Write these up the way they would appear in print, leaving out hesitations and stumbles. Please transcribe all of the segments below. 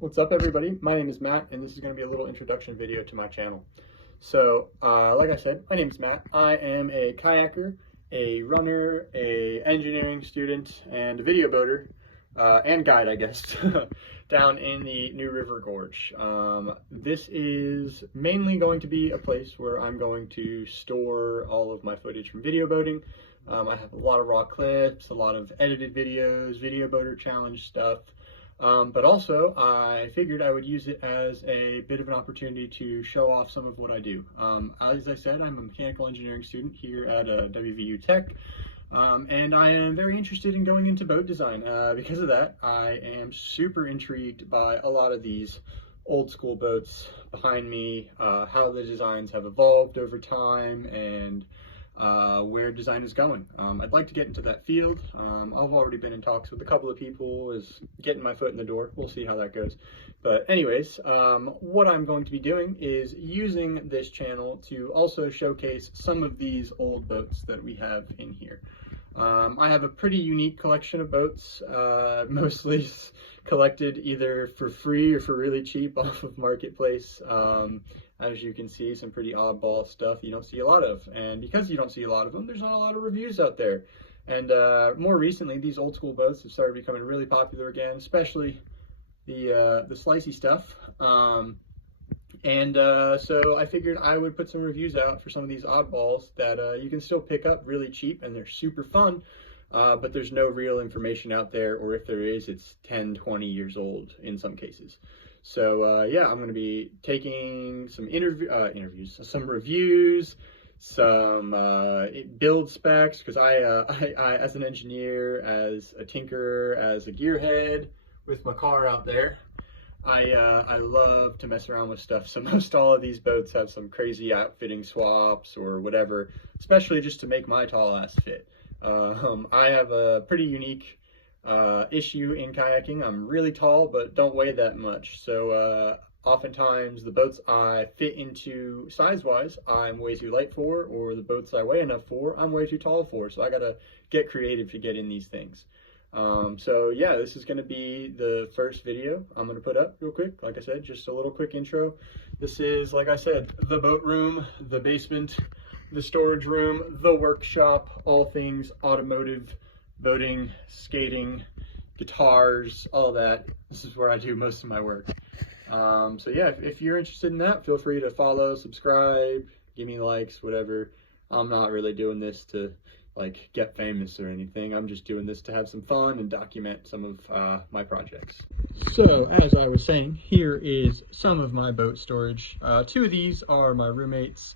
What's up, everybody? My name is Matt, and this is going to be a little introduction video to my channel. So, like I said, my name is Matt. I am a kayaker, a runner, a engineering student, and a video boater, and guide, I guess, down in the New River Gorge. This is mainly going to be a place where I'm going to store all of my footage from video boating. I have a lot of raw clips, a lot of edited videos, video boater challenge stuff. But also, I figured I would use it as a bit of an opportunity to show off some of what I do. As I said, I'm a mechanical engineering student here at WVU Tech, and I am very interested in going into boat design. Because of that, I am super intrigued by a lot of these old school boats behind me, how the designs have evolved over time, and where design is going. I'd like to get into that field. I've already been in talks with a couple of people, is getting my foot in the door. We'll see how that goes. But anyways, what I'm going to be doing is using this channel to also showcase some of these old boats that we have in here. I have a pretty unique collection of boats, mostly collected either for free or for really cheap off of Marketplace. As you can see, some pretty oddball stuff you don't see a lot of. And because you don't see a lot of them, there's not a lot of reviews out there. And more recently, these old school boats have started becoming really popular again, especially the slicey stuff. So I figured I would put some reviews out for some of these oddballs that you can still pick up really cheap, and they're super fun, but there's no real information out there, or if there is, it's 10, 20 years old in some cases. So yeah, I'm going to be taking some interviews, some reviews, some build specs, because I, as an engineer, as a tinkerer, as a gearhead with my car out there, I love to mess around with stuff. So most all of these boats have some crazy outfitting swaps or whatever, especially just to make my tall ass fit. I have a pretty unique issue in kayaking. I'm really tall, but don't weigh that much. So oftentimes the boats I fit into size-wise, I'm way too light for, or the boats I weigh enough for, I'm way too tall for. So I gotta get creative to get in these things. So yeah, this is gonna be the first video I'm gonna put up real quick. Like I said, just a little quick intro. This is, like I said, the boat room, the basement, the storage room, the workshop, all things automotive, boating, skating, guitars, all that. This is where I do most of my work. So yeah, if you're interested in that, feel free to follow, subscribe, give me likes, whatever. I'm not really doing this to like get famous or anything. I'm just doing this to have some fun and document some of my projects. So as I was saying, here is some of my boat storage. Two of these are my roommates.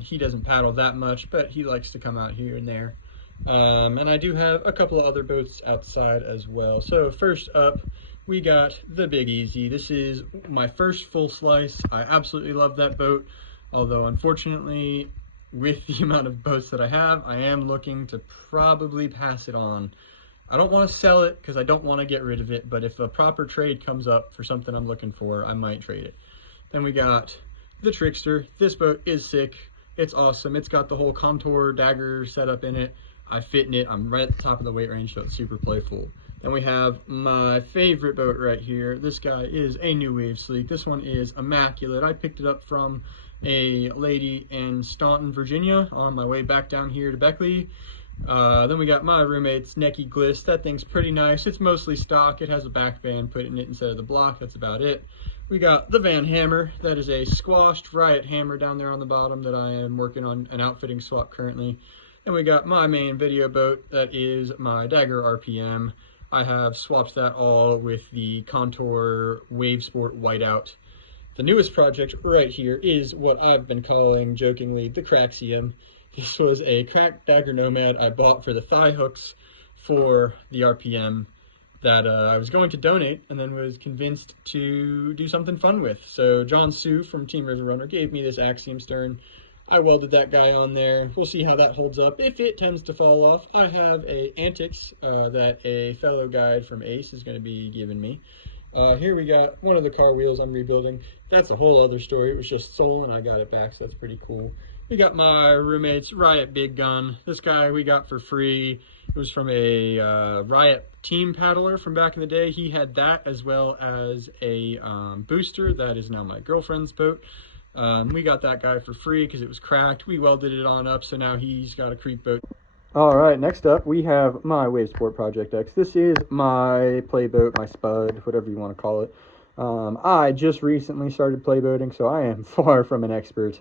He doesn't paddle that much, but he likes to come out here and there. And I do have a couple of other boats outside as well. So first up, we got the Big Easy. This is my first full slice. I absolutely love that boat, although unfortunately, with the amount of boats that I have, I am looking to probably pass it on. I don't want to sell it because I don't want to get rid of it, but if a proper trade comes up for something I'm looking for, I might trade it. Then we got the Trickster. This boat is sick. It's awesome. It's got the whole contour dagger setup in it. I fit in it. I'm right at the top of the weight range, so it's super playful. Then we have my favorite boat right here. This guy is a New Wave Sleek. This one is immaculate. I picked it up from a lady in Staunton, Virginia on my way back down here to Beckley. Then we got my roommate's Necky Gliss. That thing's pretty nice. It's mostly stock. It has a back band put in it instead of the block. That's about it. We got the Van Hammer. That is a squashed Riot hammer down there on the bottom that I am working on an outfitting swap currently. And we got my main video boat, that is my Dagger RPM. I have swapped that all with the Contour Wave Sport Whiteout. The newest project right here is what I've been calling jokingly the Craxium. This was a cracked Dagger Nomad I bought for the thigh hooks for the RPM that I was going to donate and then was convinced to do something fun with. So John Sue from Team River Runner gave me this Axiom stern. I welded that guy on there. We'll see how that holds up. If it tends to fall off, I have a Antics that a fellow guide from Ace is going to be giving me. Here we got one of the car wheels I'm rebuilding. That's a whole other story. It was just stolen. I got it back, so that's pretty cool. We got my roommate's Riot Big Gun. This guy we got for free. It was from a Riot Team paddler from back in the day. He had that as well as a booster that is now my girlfriend's boat. We got that guy for free because it was cracked. We welded it on up, so now he's got a creek boat. All right, next up we have my Wavesport Project X. This is my playboat, my spud, whatever you want to call it. I just recently started playboating, so I am far from an expert.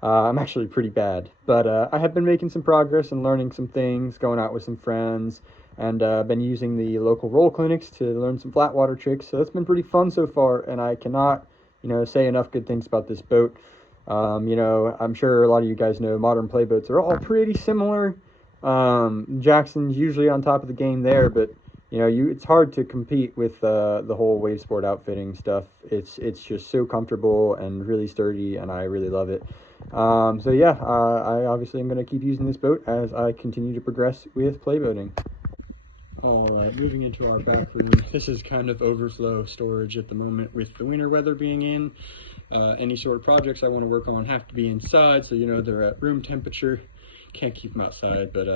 I'm actually pretty bad, but I have been making some progress and learning some things, going out with some friends, and been using the local roll clinics to learn some flat water tricks. So that's been pretty fun so far, and I cannot, say enough good things about this boat. I'm sure a lot of you guys know modern playboats are all pretty similar. Jackson's usually on top of the game there, but it's hard to compete with the whole Wavesport outfitting stuff. It's just so comfortable and really sturdy, and I really love it. I obviously am going to keep using this boat as I continue to progress with playboating. Alright, moving into our back room. This is kind of overflow storage at the moment with the winter weather being in. Any sort of projects I want to work on have to be inside, so they're at room temperature. Can't keep them outside, but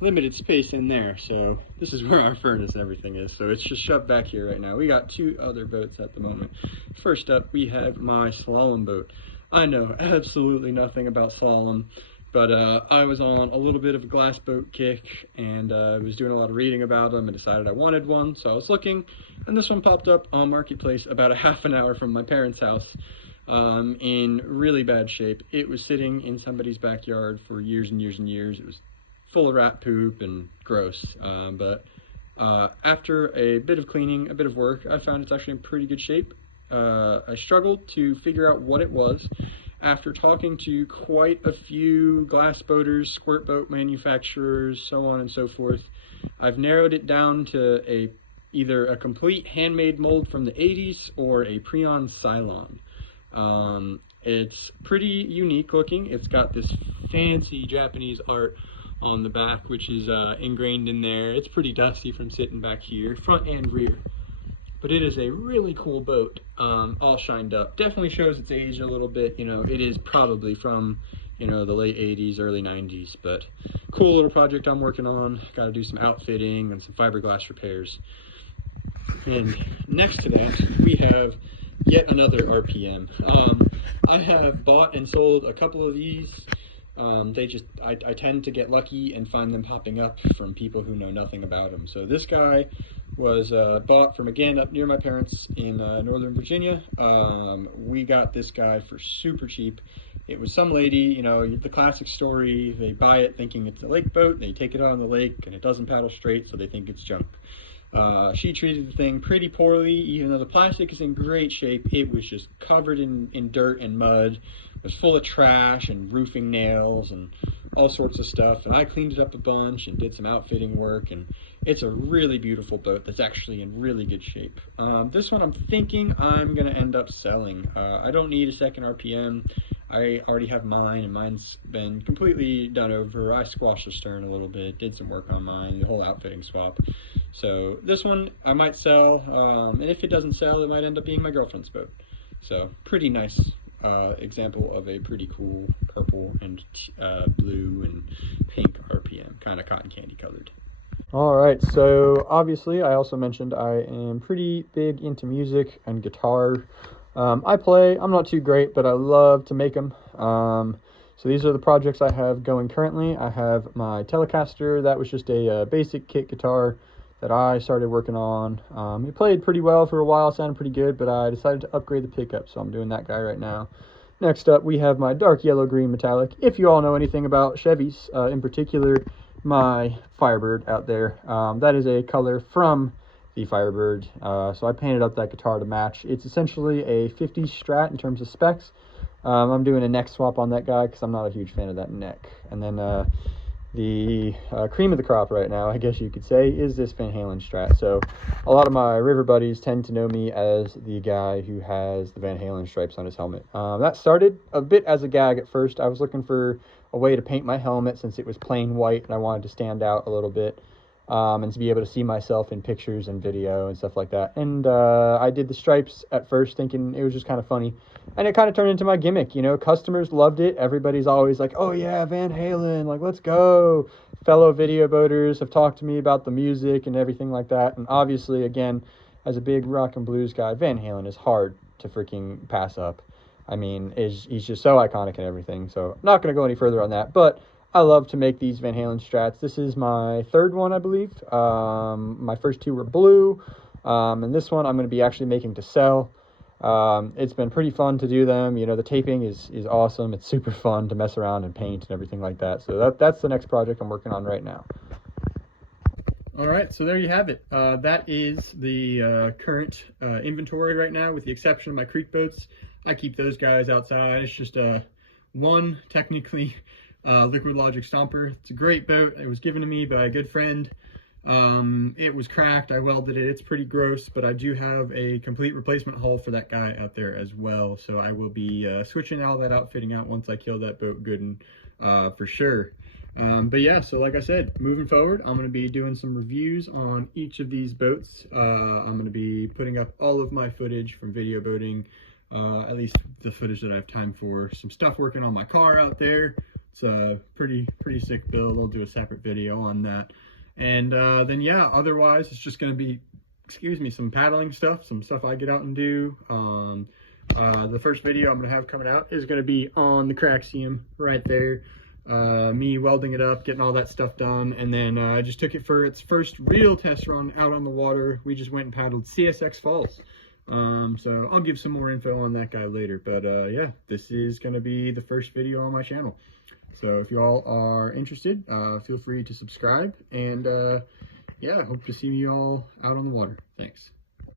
limited space in there, so this is where our furnace and everything is, so it's just shoved back here right now. We got two other boats at the moment. First up, we have my slalom boat. I know absolutely nothing about slalom, but I was on a little bit of a glass boat kick, and I was doing a lot of reading about them and decided I wanted one, so I was looking, and this one popped up on Marketplace about a half an hour from my parents' house. In really bad shape. It was sitting in somebody's backyard for years and years and years. It was full of rat poop and gross, but after a bit of cleaning, a bit of work, I found it's actually in pretty good shape. I struggled to figure out what it was. After talking to quite a few glass boaters, squirt boat manufacturers, so on and so forth, I've narrowed it down to either a complete handmade mold from the 80s or a Prion Cylon. It's pretty unique looking. It's got this fancy Japanese art on the back, which is ingrained in there. It's pretty dusty from sitting back here, front and rear. But it is a really cool boat, all shined up. Definitely shows its age a little bit. It is probably from, the late 80s, early 90s. But cool little project I'm working on. Got to do some outfitting and some fiberglass repairs. And next to that, we have yet another RPM. I have bought and sold a couple of these. I tend to get lucky and find them popping up from people who know nothing about them. So this guy was bought from, again, up near my parents in Northern Virginia. We got this guy for super cheap. It was some lady, the classic story. They buy it thinking it's a lake boat, they take it on the lake, and it doesn't paddle straight, so they think it's junk. She treated the thing pretty poorly. Even though the plastic is in great shape, it was just covered in dirt and mud. It was full of trash and roofing nails and all sorts of stuff. And I cleaned it up a bunch and did some outfitting work. And it's a really beautiful boat that's actually in really good shape. This one I'm thinking I'm going to end up selling. I don't need a second RPM. I already have mine, and mine's been completely done over. I squashed the stern a little bit, did some work on mine, the whole outfitting swap. So this one I might sell, and if it doesn't sell, it might end up being my girlfriend's boat. So pretty nice example of a pretty cool purple and blue and pink RPM, kind of cotton candy colored. All right, so obviously I also mentioned I am pretty big into music and guitar. I play, I'm not too great, but I love to make them. So these are the projects I have going currently. I have my Telecaster. That was just a basic kit guitar that I started working on. It played pretty well for a while, sounded pretty good, but I decided to upgrade the pickup, so I'm doing that guy right now. Next up, we have my dark yellow green metallic. If you all know anything about Chevys, in particular, my Firebird out there, that is a color from the Firebird, so I painted up that guitar to match. It's essentially a 50s Strat in terms of specs. I'm doing a neck swap on that guy because I'm not a huge fan of that neck. And then the cream of the crop right now, I guess you could say, is this Van Halen Strat. So a lot of my river buddies tend to know me as the guy who has the Van Halen stripes on his helmet. That started a bit as a gag at first. I was looking for a way to paint my helmet since it was plain white and I wanted to stand out a little bit. And to be able to see myself in pictures and video and stuff like that. And I did the stripes at first thinking it was just kind of funny. And it kind of turned into my gimmick, you know. Customers loved it. Everybody's always like, oh yeah, Van Halen, like, let's go. fellow video boaters have talked to me about the music and everything like that. And obviously, again, as a big rock and blues guy, Van Halen is hard to freaking pass up. I mean, he's just so iconic and everything. So I'm not going to go any further on that. But I love to make these Van Halen strats. This is my third one, I believe. My first two were blue. And this one I'm going to be actually making to sell. It's been pretty fun to do them. You know, the taping is awesome. It's super fun to mess around and paint and everything like that. So that's the next project I'm working on right now. All right, so there you have it. That is the current inventory right now, with the exception of my creek boats. I keep those guys outside. It's just one, technically, Liquid Logic Stomper. It's a great boat. It was given to me by a good friend. It was cracked. I welded it. It's pretty gross, but I do have a complete replacement hull for that guy out there as well. So I will be switching all that outfitting out once I kill that boat good and for sure. But yeah, so like I said, moving forward, I'm going to be doing some reviews on each of these boats. I'm going to be putting up all of my footage from video boating, at least the footage that I have time for. Some stuff working on my car out there. It's a pretty sick build. I'll do a separate video on that. And then yeah, otherwise it's just going to be, some paddling stuff, some stuff I get out and do. The first video I'm going to have coming out is going to be on the Craxium right there. Me welding it up, getting all that stuff done, and then I just took it for its first real test run out on the water. We just went and paddled CSX Falls. So I'll give some more info on that guy later, but yeah, this is going to be the first video on my channel. So if you all are interested, feel free to subscribe, and yeah, hope to see you all out on the water. Thanks.